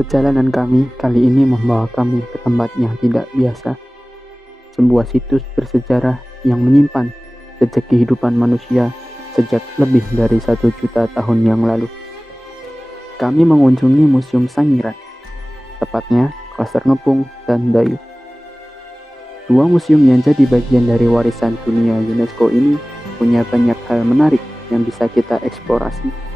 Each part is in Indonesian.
Perjalanan kami kali ini membawa kami ke tempat yang tidak biasa, sebuah situs bersejarah yang menyimpan jejak kehidupan manusia sejak lebih dari 1 juta tahun yang lalu. Kami mengunjungi Museum Sangiran, tepatnya Klaster Ngepung dan Dayu. Dua museum yang jadi bagian dari warisan dunia UNESCO ini punya banyak hal menarik yang bisa kita eksplorasi.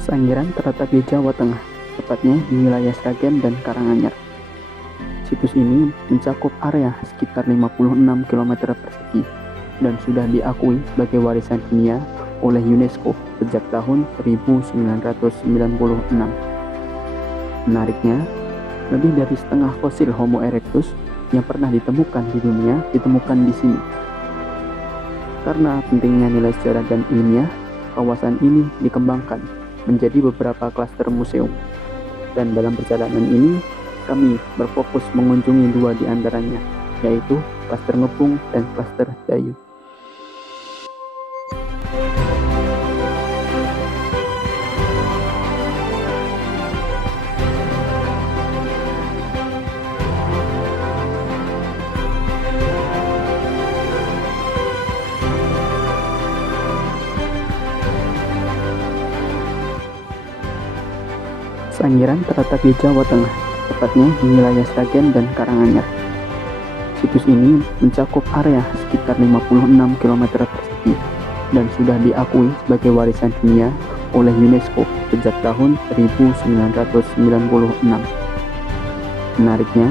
Sangiran terletak di Jawa Tengah, tepatnya di wilayah Sragen dan Karanganyar. Situs ini mencakup area sekitar 56 km persegi dan sudah diakui sebagai warisan dunia oleh UNESCO sejak tahun 1996. Menariknya, lebih dari setengah fosil Homo erectus yang pernah ditemukan di dunia ditemukan di sini. Karena pentingnya nilai sejarah dan ilmiah, kawasan ini dikembangkan menjadi beberapa klaster museum. Dan dalam perjalanan ini, kami berfokus mengunjungi dua di antaranya, yaitu Klaster Ngepung dan Klaster Dayu. Sangiran terletak di Jawa Tengah, tepatnya di wilayah Sragen dan Karanganyar. Situs ini mencakup area sekitar 56 km persegi dan sudah diakui sebagai warisan dunia oleh UNESCO sejak tahun 1996. Menariknya,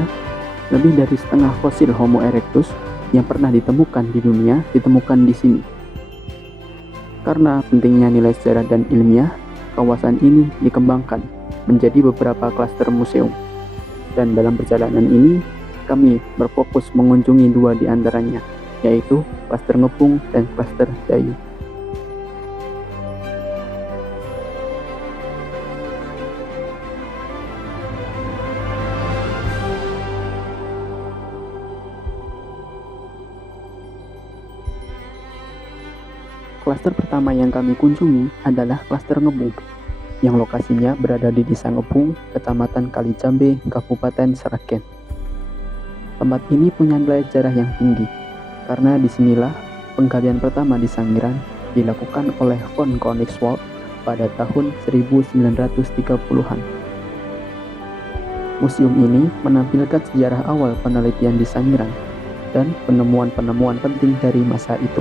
lebih dari setengah fosil Homo erectus yang pernah ditemukan di dunia ditemukan di sini. Karena pentingnya nilai sejarah dan ilmiah, kawasan ini dikembangkan menjadi beberapa klaster museum. Dan dalam perjalanan ini, kami berfokus mengunjungi dua di antaranya, yaitu Klaster Ngepung dan Klaster Dayu. Klaster pertama yang kami kunjungi adalah Klaster Ngepung, yang lokasinya berada di Desa Ngepung, Kecamatan Kalijambe, Kabupaten Sragen. Tempat ini punya nilai sejarah yang tinggi, karena disinilah penggalian pertama di Sangiran dilakukan oleh von Koenigswald pada tahun 1930-an. Museum ini menampilkan sejarah awal penelitian di Sangiran dan penemuan-penemuan penting dari masa itu.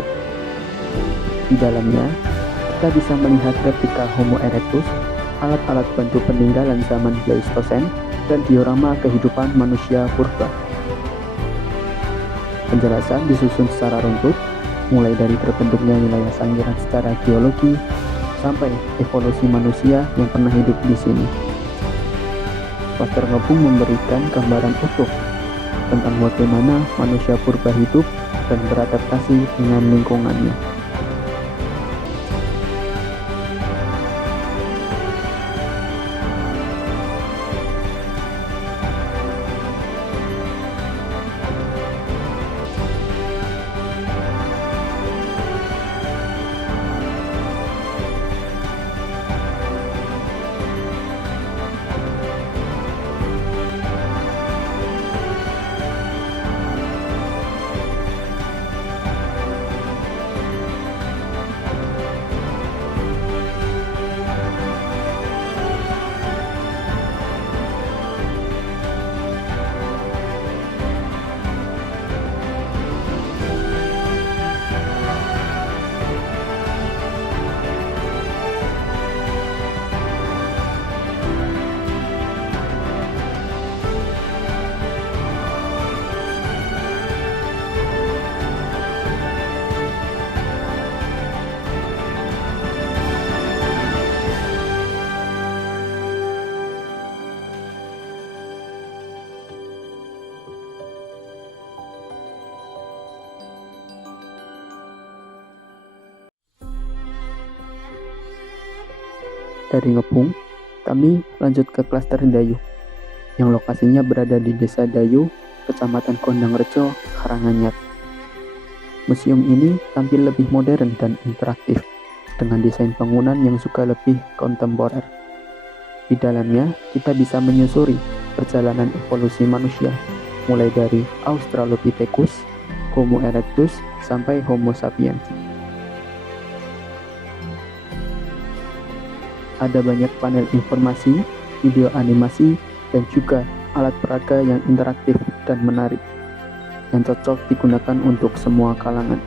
Di dalamnya, kita bisa melihat replika Homo erectus, alat-alat bantu peninggalan zaman Pleistosen, dan diorama kehidupan manusia purba. Penjelasan disusun secara runtut, mulai dari terbentuknya wilayah Sangiran secara geologi, sampai evolusi manusia yang pernah hidup di sini. Klaster Ngepung memberikan gambaran utuh tentang bagaimana manusia purba hidup dan beradaptasi dengan lingkungannya. Dari Ngepung, kami lanjut ke Klaster Dayu, yang lokasinya berada di Desa Dayu, Kecamatan Kondangrejo, Karanganyar. Museum ini tampil lebih modern dan interaktif, dengan desain bangunan yang juga lebih kontemporer. Di dalamnya, kita bisa menyusuri perjalanan evolusi manusia, mulai dari Australopithecus, Homo erectus, sampai Homo sapiens. Ada banyak panel informasi, video animasi, dan juga alat peraga yang interaktif dan menarik, yang cocok digunakan untuk semua kalangan.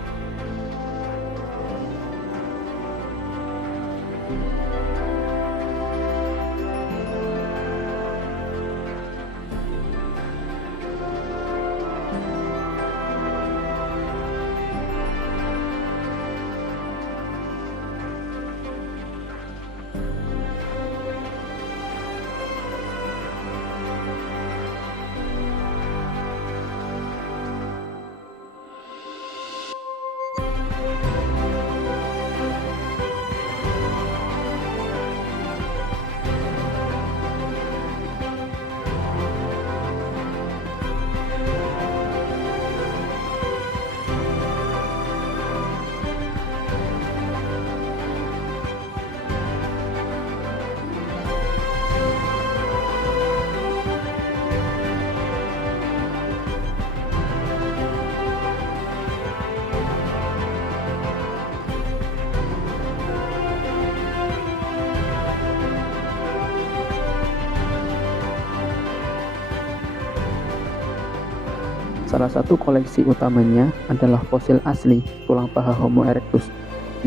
Salah satu koleksi utamanya adalah fosil asli tulang paha Homo erectus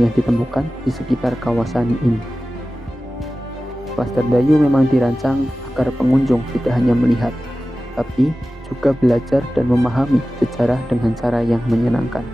yang ditemukan di sekitar kawasan ini. Klaster Dayu memang dirancang agar pengunjung tidak hanya melihat, tapi juga belajar dan memahami sejarah dengan cara yang menyenangkan.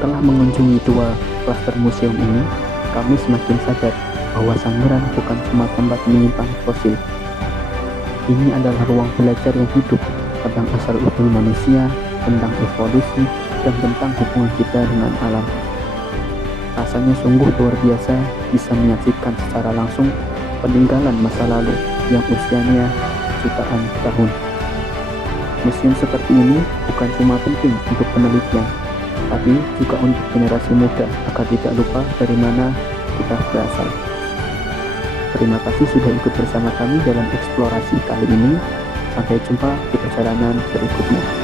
Setelah mengunjungi dua klaster museum ini, kami semakin sadar bahwa Sangiran bukan cuma tempat menyimpan fosil. Ini adalah ruang belajar yang hidup tentang asal-usul manusia, tentang evolusi, dan tentang hubungan kita dengan alam. Rasanya sungguh luar biasa bisa menyaksikan secara langsung peninggalan masa lalu yang usianya jutaan tahun. Museum seperti ini bukan cuma penting untuk penelitian, tapi juga untuk generasi muda agar tidak lupa dari mana kita berasal. Terima kasih sudah ikut bersama kami dalam eksplorasi kali ini. Sampai jumpa di perjalanan berikutnya.